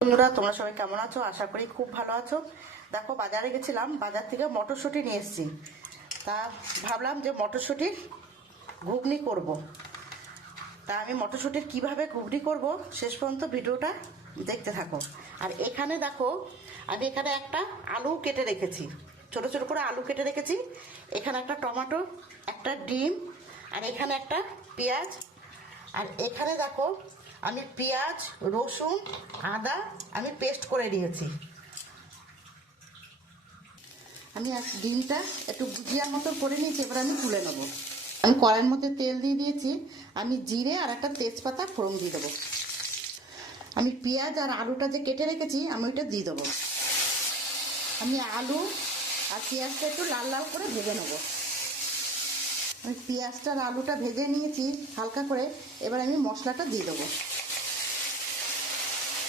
বন্ধুরা, তোমরা সবাই কেমন আছো? আশা করি খুব ভালো আছো। দেখো, বাজারে গেছিলাম, বাজার থেকে মটরশুঁটি নিয়ে এসেছি। তা ভাবলাম যে মটরশুঁটির ঘুগনি করব। তা আমি মটরশুঁটির কিভাবে ঘুগনি করব শেষ পর্যন্ত ভিডিওটা দেখতে থাকো। আর এখানে দেখো, আমি এখানে একটা আলু কেটে রেখেছি, ছোট ছোট করে আলু কেটে রেখেছি। এখানে একটা টমেটো, একটা ডিম, আর এখানে একটা পেঁয়াজ। আর এখানে দেখো, আমি পেঁয়াজ, রসুন, আদা আমি পেস্ট করে নিয়েছি। আমি ডিমটা একটু ভুজিয়ার মতো করে নিয়েছি, এবার আমি তুলে নেবো। আমি কড়াইয়ের মধ্যে তেল দিয়ে দিয়েছি। আমি জিরে আর একটা তেজপাতা ফোড়ন দিয়ে দেবো। আমি পেঁয়াজ আর আলুটা যে কেটে রেখেছি আমি ওইটা দিয়ে দেবো। আমি আলু আর পেঁয়াজটা একটু লাল লাল করে ভেজে নেবো। আমি পেঁয়াজটা আর আলুটা ভেজে নিয়েছি হালকা করে। এবার আমি মশলাটা দিয়ে দেবো।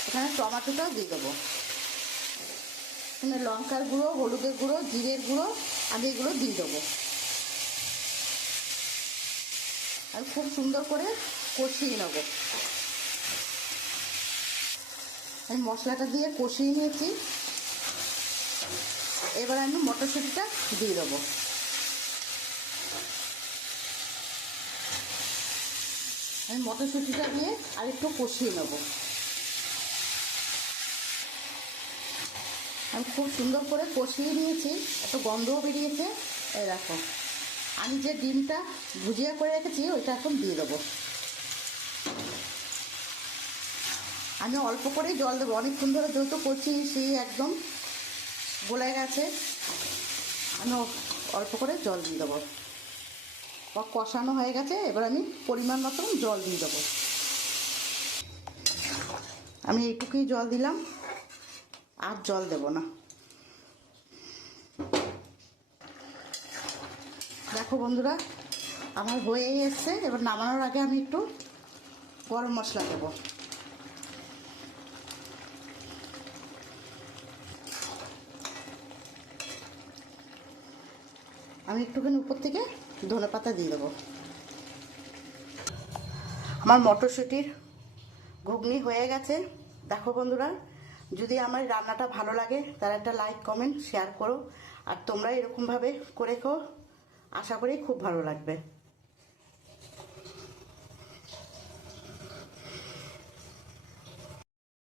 এখানে টমেটোটাও দিয়ে দেবো। এখানে লঙ্কার গুঁড়ো, হলুদের গুঁড়ো, জিরের গুঁড়ো, আমি এগুলো দিয়ে দেবো। আর খুব সুন্দর করে কষিয়ে নেব। আমি মশলাটা দিয়ে কষিয়ে নিয়েছি। এবার আমি মটরশুঁটিটা দিয়ে দেবো। আমি মটরশুঁটিটা দিয়ে আর একটু কষিয়ে নেব। আমি খুব সুন্দর করে কষিয়ে নিয়েছি, একটু গন্ধও বেরিয়েছে। এই দেখো, আমি যে ডিমটা ভুজিয়া করে রেখেছি ওইটা এখন দিয়ে দেবো। আমি অল্প করেই জল দেবো, অনেকক্ষণ ধরে যেহেতু করছি সেই একদম গলে গেছে। আমি অল্প করে জল দিয়ে দেবো। কষানো হয়ে গেছে, এবার আমি পরিমাণ মতো জল দিয়ে দেবো। আমি এইটুকুই জল দিলাম, আর জল দেব না। দেখো বন্ধুরা, আমার হয়েই এসছে। এবার নামানোর আগে আমি একটু গরম মশলা দেব। আমি একটুখানি উপর থেকে ধনেপাতা দিয়ে দেবো। আমার মটরশুঁটির ঘুগনি হয়ে গেছে। দেখো বন্ধুরা, যদি আমার রান্নাটা ভালো লাগে তাহলে একটা লাইক, কমেন্ট, শেয়ার করো। আর তোমরা এরকমভাবে করে খাও, আশা করি খুব ভালো লাগবে।